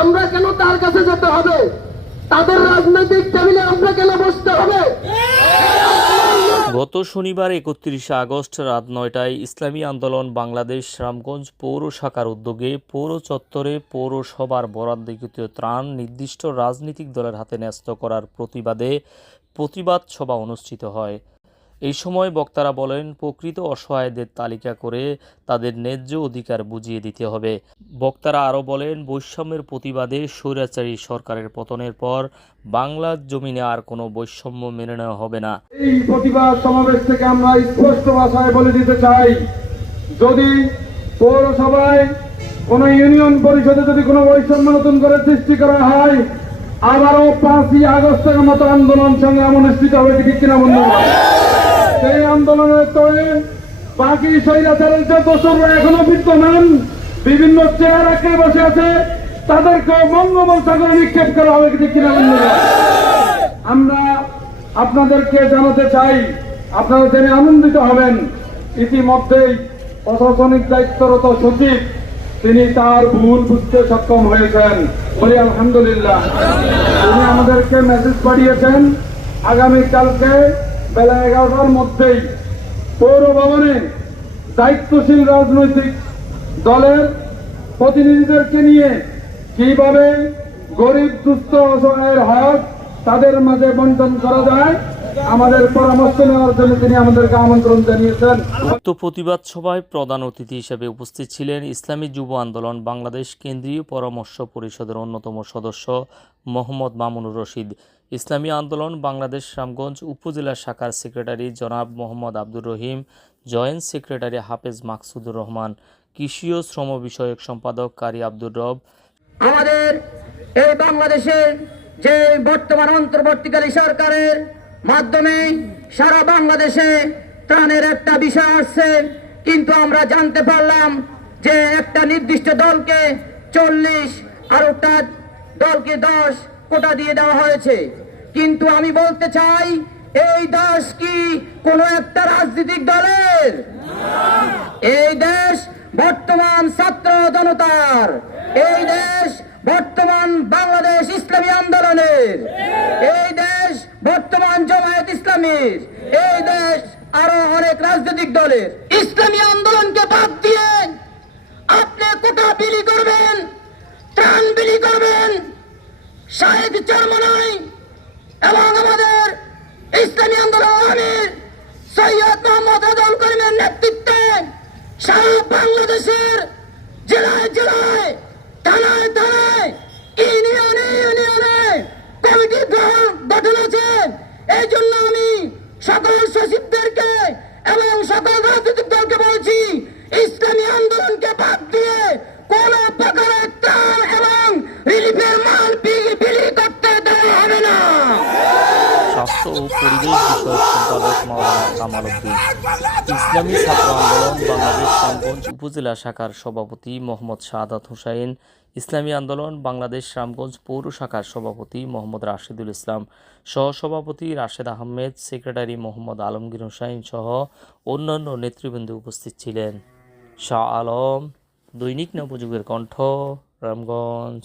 আমরা কেন তার কাছে যেতে হবে? তাদের রাজনৈতিক টেবিলে আমরা কেন বসতে হবে? গত শনিবার একত্রিশে আগস্ট রাত নয়টায় ইসলামী আন্দোলন বাংলাদেশ রামগঞ্জ পৌর শাখার উদ্যোগে পৌর চত্বরে পৌরসভার বরাদ্দকৃত ত্রাণ নির্দিষ্ট রাজনৈতিক দলের হাতে ন্যস্ত করার প্রতিবাদে প্রতিবাদ সভা অনুষ্ঠিত হয়। এই সময় বক্তারা বলেন, প্রকৃত অসহায়দের তালিকা করে তাদের ন্যায্য অধিকার বুঝিয়ে দিতে হবে। বক্তারা আরও বলেন, বৈষম্যের প্রতিবাদে স্বৈরাচারী সরকারের পতনের পর বাংলার জমিনে আর কোনো বৈষম্য মেনে নেওয়া হবে না। এই প্রতিবাদ সমাবেশ থেকে আমরা স্পষ্ট ভাষায় বলে দিতে চাই, যদি পৌরসভায় কোন ইউনিয়ন পরিষদে যদি কোনো বৈষম্য নতুন করে সৃষ্টি করা হয়, আবারও পাঁচই আগস্টের মতো আন্দোলন সংগ্রাম অনুষ্ঠিত ঠিক কিনা বন্ধুরা? সেই আন্দোলনের তরে বাকি স্বৈরাচারের যে দোষররা এখনও বিদ্যমান, বিভিন্ন চেয়ার আঁকড়ে বসে আছে তাদেরকে বঙ্গোপসাগরে সাগরে নিক্ষেপ করা হবে কিনা আমরা আপনাদেরকে জানাতে চাই, আপনারা জেনে আনন্দিত হবেন, ইতিমধ্যেই প্রশাসনিক দায়িত্বরত সচিব, তিনি তার ভুল বুঝতে সক্ষম হয়েছেন। বলি আলহামদুলিল্লাহ। তিনি আমাদেরকে মেসেজ পাঠিয়েছেন, আগামীকালকে বেলা এগারোটার মধ্যেই পৌর ভবনে দায়িত্বশীল রাজনৈতিক দলের প্রতিনিধিদেরকে নিয়ে কীভাবে গরিব, দুস্থ, অসহায়ের হক তাদের মাঝে বন্টন করা যায়, আমাদের পরামর্শ নেওয়ার জন্য তিনি আমাদেরকে আমন্ত্রণ জানিয়েছেন। প্রতিবাদ সভায় প্রধান অতিথি হিসেবে উপস্থিত ছিলেন ইসলামী যুব আন্দোলন বাংলাদেশ কেন্দ্রীয় পরামর্শ পরিষদের অন্যতম সদস্য মোহাম্মদ মামুনুর রশিদ। ইসলামী আন্দোলন বাংলাদেশ রামগঞ্জ উপজেলা শাখার সেক্রেটারি জনাব মোহাম্মদ আব্দুর রহিম, জয়েন্ট সেক্রেটারি হাফেজ মাকসুদুর রহমান, কৃষি ও শ্রম বিষয়ক সম্পাদক কারি আব্দুর রব। আমাদের এই বাংলাদেশের যে বর্তমান অন্তর্বর্তীকালী সরকারের মাধ্যমে সারা বাংলাদেশে ত্রাণের একটা বিষয় আসছে, কিন্তু আমরা জানতে পারলাম যে একটা নির্দিষ্ট দলকে চল্লিশ আর একটা দলকে দশ কোটা দিয়ে দেওয়া হয়েছে। কিন্তু আমি বলতে চাই, এই দেশ কি কোনো একটা রাজনৈতিক দলের? এই দেশ বর্তমান ছাত্র জনতার। এই দেশ বর্তমান বাংলাদেশ ইসলামী আন্দোলনের। এই দেশ বর্তমান জমায়েত ইসলামীর। এই দেশ আরও অনেক রাজনৈতিক দলের। ইসলামী আন্দোলনকে বাদ দিয়ে আপনি কোটা বিলি করবেন ত্রাণ বিলি করবেন শাহেদ চরমনাই এবং আমাদের ইসলামী আন্দোলনের সৈয়দ মোহাম্মদ আদল করিমের নেতৃত্বে সারা বাংলাদেশের জেলায় জেলায়, থানায় থানায়, ইউনিয়নে ইউনিয়নে কমিটি গঠন আছে এই জন্য আমি সকল সচিবদেরকে এবং সকল রাজনৈতিক ও পরিবেশ বিষয়ক সম্পাদক মাওলানা কামাল উদ্দিন। ইসলামী ছাত্র আন্দোলন, বাংলাদেশ রামগঞ্জ উপজেলা শাখার সভাপতি মোহাম্মদ শাহাদাত হুসাইন, ইসলামী আন্দোলন, বাংলাদেশ রামগঞ্জ পৌর শাখার সভাপতি মোহাম্মদ রাশেদুল ইসলাম সহসভাপতি রাশেদ আহমেদ, সেক্রেটারি মোহাম্মদ আলমগীর হোসাইন সহ অন্যান্য নেতৃবৃন্দ উপস্থিত ছিলেন। শাহ আলম, দৈনিক নবযুগের কণ্ঠ, রামগঞ্জ।